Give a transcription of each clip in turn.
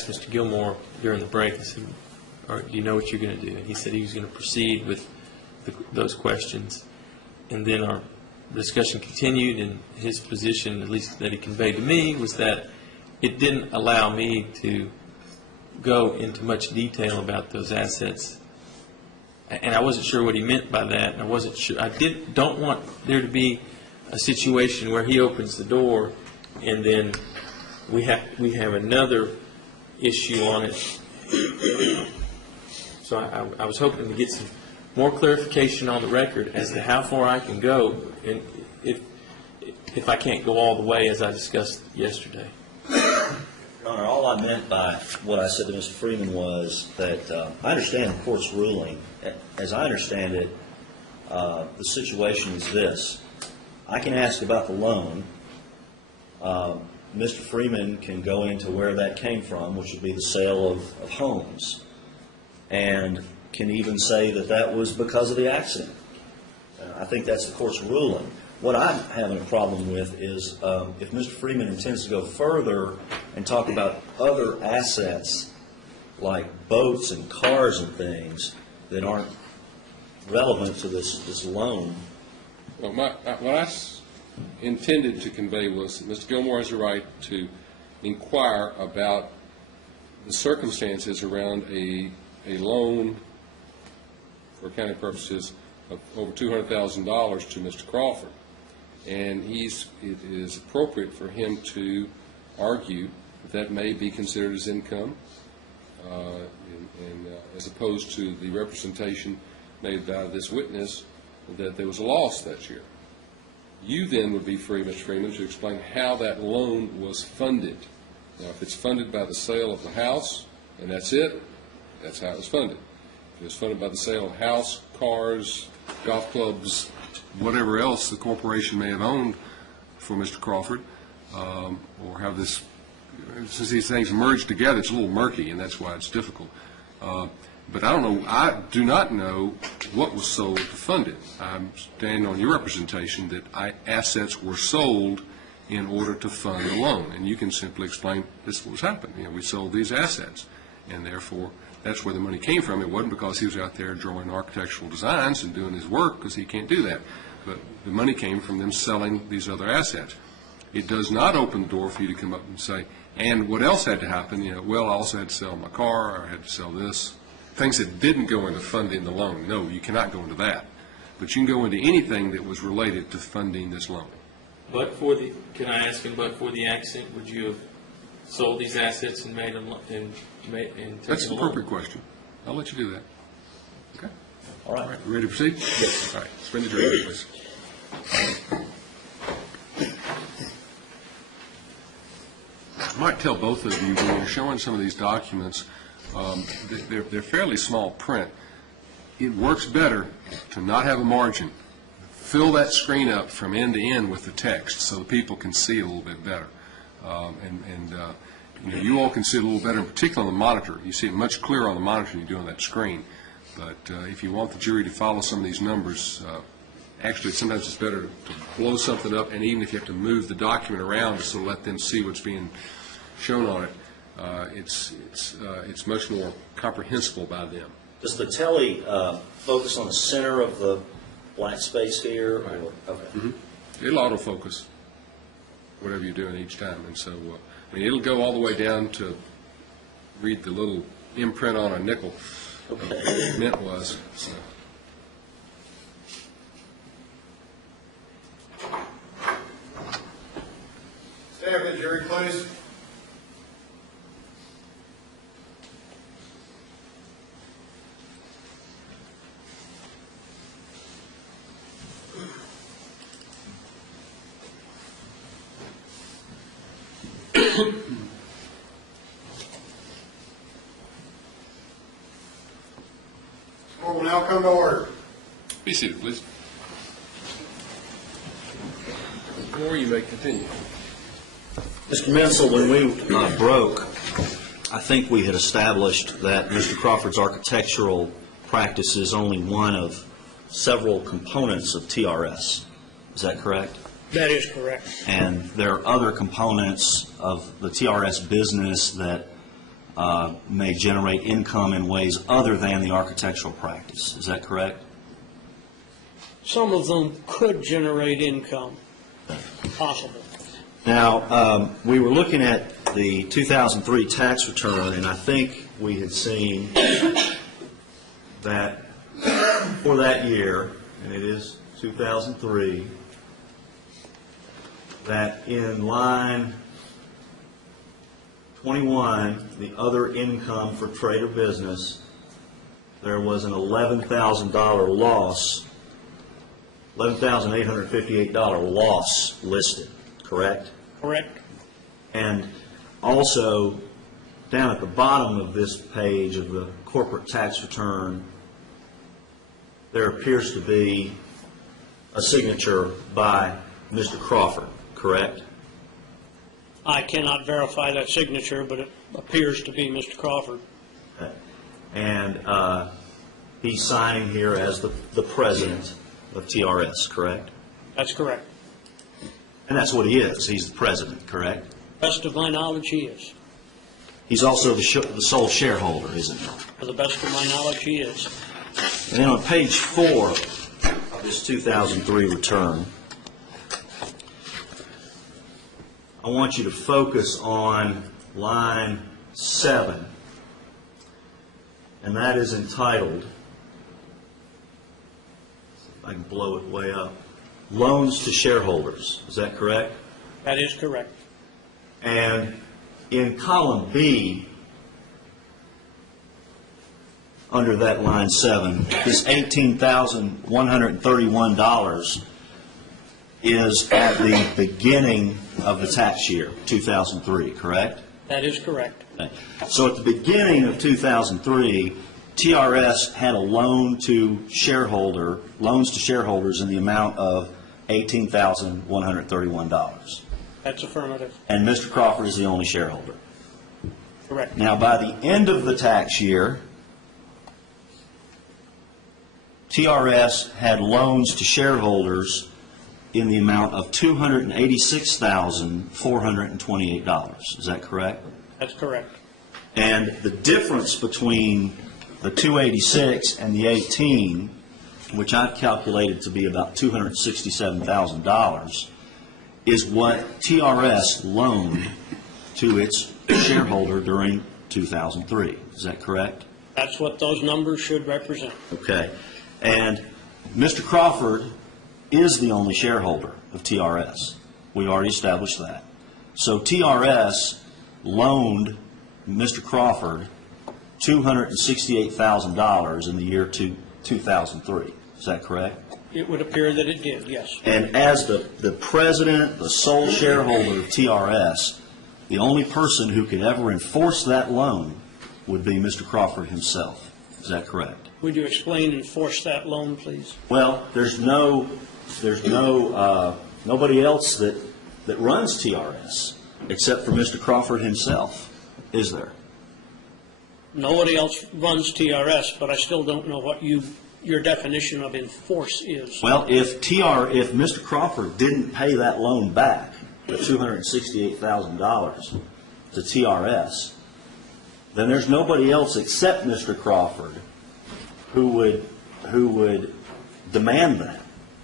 asked Mr. Gilmore during the break, I said, "All right, do you know what you're going to do?" And he said he was going to proceed with those questions. And then our discussion continued, and his position, at least that he conveyed to me, was that it didn't allow me to go into much detail about those assets. And I wasn't sure what he meant by that. And I wasn't sure. I don't want there to be a situation where he opens the door and then we have another issue on it. So I was hoping to get some more clarification on the record as to how far I can go, and if I can't go all the way as I discussed yesterday. Your Honor, all I meant by what I said to Mr. Freeman was that I understand the court's ruling. As I understand it, the situation is this. I can ask about the loan. Mr. Freeman can go into where that came from, which would be the sale of homes, and can even say that that was because of the accident. I think that's the court's ruling. What I'm having a problem with is if Mr. Freeman intends to go further and talk about other assets like boats and cars and things that aren't relevant to this loan. Well, what I intended to convey was that Mr. Gilmore has a right to inquire about the circumstances around a loan for accounting purposes of over $200,000 to Mr. Crawford. And it is appropriate for him to argue that may be considered as income, as opposed to the representation made by this witness that there was a loss that year. You then would be free, Mr. Freeman, to explain how that loan was funded. Now, if it's funded by the sale of the house, and that's it, that's how it was funded. If it was funded by the sale of house, cars, golf clubs, whatever else the corporation may have owned for Mr. Crawford, or have this, since these things merge together, it's a little murky, and that's why it's difficult. But I don't know, I do not know what was sold to fund it. I'm standing on your representation that assets were sold in order to fund the loan, and you can simply explain this is what's happened. You know, we sold these assets, and therefore that's where the money came from. It wasn't because he was out there drawing architectural designs and doing his work, because he can't do that. But the money came from them selling these other assets. It does not open the door for you to come up and say, and what else had to happen? You know, well, I also had to sell my car, or I had to sell this. Things that didn't go into funding the loan. No, you cannot go into that. But you can go into anything that was related to funding this loan. But for the, can I ask him, but for the accident, would you have sold these assets and made them and That's an appropriate question. I'll let you do that. Okay. All right. You ready to proceed? Yes. All right. Spend the jury, please. I might tell both of you when you're showing some of these documents, they're fairly small print. It works better to not have a margin. Fill that screen up from end to end with the text so that people can see it a little bit better. You know, you all can see it a little better, in particular on the monitor. You see it much clearer on the monitor than you do on that screen. But if you want the jury to follow some of these numbers, actually sometimes it's better to blow something up, and even if you have to move the document around just to let them see what's being shown on it, it's much more comprehensible by them. Does the tele focus on the center of the black space here? Right. Or, okay. Mm-hmm. It'll autofocus whatever you're doing each time, and so I mean, it'll go all the way down to read the little imprint on a nickel of what the mint was. So. Stand up, jury, please. Court will now come to order. Be seated, please. Or you may continue. Mr. Menzel, when we broke, I think we had established that Mr. Crawford's architectural practice is only one of several components of TRS. Is that correct? That is correct. And there are other components of the TRS business that may generate income in ways other than the architectural practice. Is that correct? Some of them could generate income, possible. Now, we were looking at the 2003 tax return, and I think we had seen that for that year, and it is 2003, that in line 21, the other income for trade or business, there was an $11,000 loss, $11,858 loss listed, correct? Correct? And also, down at the bottom of this page of the corporate tax return, there appears to be a signature by Mr. Crawford, correct? I cannot verify that signature, but it appears to be Mr. Crawford. Okay. And he's signing here as the president of TRS, correct? That's correct. And that's what he is. He's the president, correct? Best of my knowledge, he is. He's also the sole shareholder, isn't he? To the best of my knowledge, he is. And then on page 4 of this 2003 return, I want you to focus on line 7, and that is entitled, if I can blow it way up, Loans to Shareholders. Is that correct? That is correct. And in column B, under that line 7, this $18,131 is at the beginning of the tax year, 2003, correct? That is correct. Okay. So at the beginning of 2003, TRS had a loans to shareholders in the amount of $18,131. That's affirmative. And Mr. Crawford is the only shareholder. Correct. Now, by the end of the tax year, TRS had loans to shareholders in the amount of $286,428. Is that correct? That's correct. And the difference between the 286 and the 18, which I've calculated to be about $267,000, is what TRS loaned to its shareholder during 2003. Is that correct? That's what those numbers should represent. Okay. And Mr. Crawford is the only shareholder of TRS. We already established that. So TRS loaned Mr. Crawford $268,000 in the year 2003. Is that correct? It would appear that it did, yes. And as the president, the sole shareholder of TRS, the only person who could ever enforce that loan would be Mr. Crawford himself. Is that correct? Would you explain and enforce that loan, please? Well, there's nobody else that runs TRS except for Mr. Crawford himself, is there? Nobody else runs TRS, but I still don't know what your definition of enforce is. Well, if Mr. Crawford didn't pay that loan back, the $268,000 to TRS, then there's nobody else except Mr. Crawford who would demand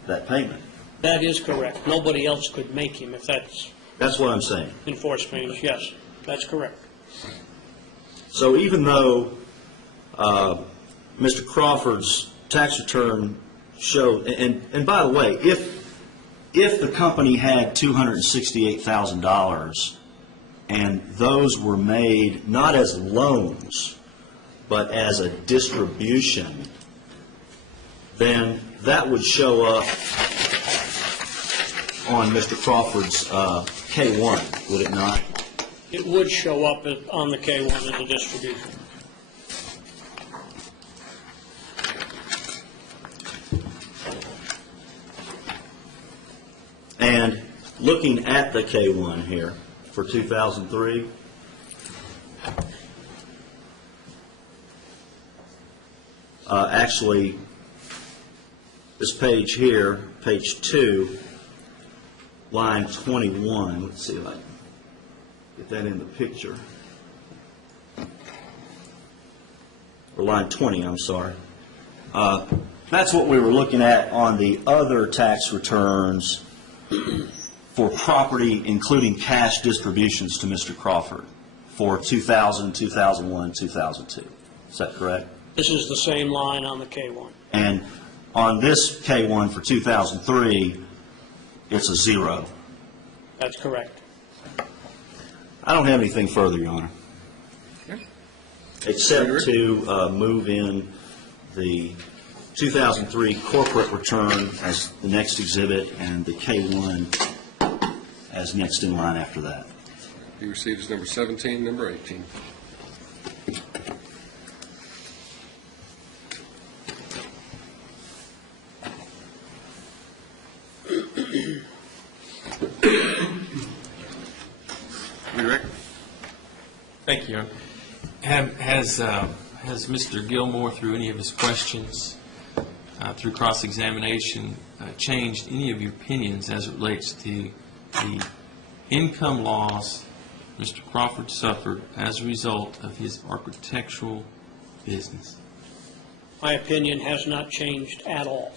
that payment. That is correct. Nobody else could make him if that's That's what I'm saying. enforcement. Yes, that's correct. So even though Mr. Crawford's tax return showed, and by the way, if the company had $268,000 and those were made not as loans but as a distribution, then that would show up on Mr. Crawford's K-1, would it not? It would show up on the K-1 as a distribution. And looking at the K-1 here for 2003, actually, this page here, page 2, line 21, let's see if I can get that in the picture. or line 20, I'm sorry. That's what we were looking at on the other tax returns for property, including cash distributions to Mr. Crawford for 2000, 2001, 2002. Is that correct? This is the same line on the K-1. And on this K-1 for 2003, it's a 0. That's correct. I don't have anything further, Your Honor, except to move in the 2003 corporate return as the next exhibit and the K-1 as next in line after that. Be received as number 17, number 18. Redirect. Thank you, Your Honor. Has Mr. Gilmore, through any of his questions, through cross-examination, changed any of your opinions as it relates to the income loss Mr. Crawford suffered as a result of his architectural business? My opinion has not changed at all.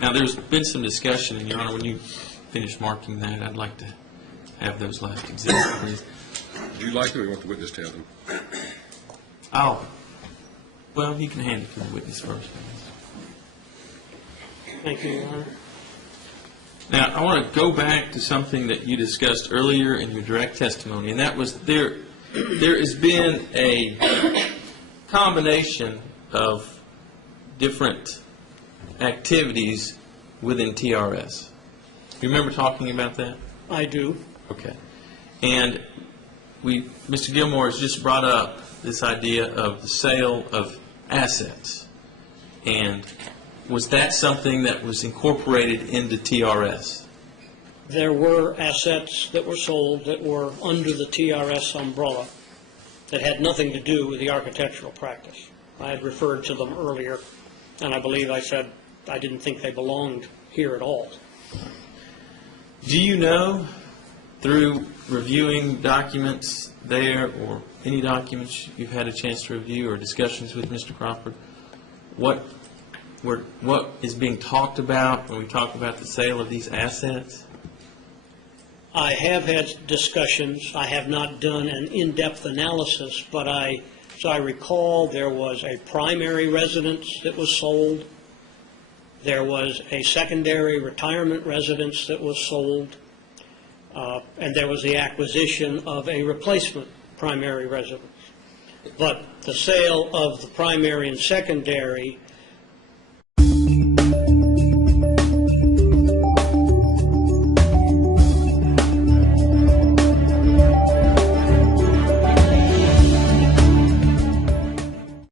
Now, there's been some discussion, and Your Honor, when you finish marking that, I'd like to have those last exhibits, please. Would you like to, or you want the witness to have them? Well, he can hand it to the witness first. Thank you, Your Honor. Now, I want to go back to something that you discussed earlier in your direct testimony, and that was there has been a combination of different activities within TRS. You remember talking about that? I do. Okay. And Mr. Gilmore has just brought up this idea of the sale of assets. And was that something that was incorporated into TRS? There were assets that were sold that were under the TRS umbrella that had nothing to do with the architectural practice. I had referred to them earlier, and I believe I said I didn't think they belonged here at all. Do you know, through reviewing documents there or any documents you've had a chance to review or discussions with Mr. Crawford, what is being talked about when we talk about the sale of these assets? I have had discussions. I have not done an in-depth analysis, but as I recall, there was a primary residence that was sold. There was a secondary retirement residence that was sold. And there was the acquisition of a replacement primary residence. But the sale of the primary and secondary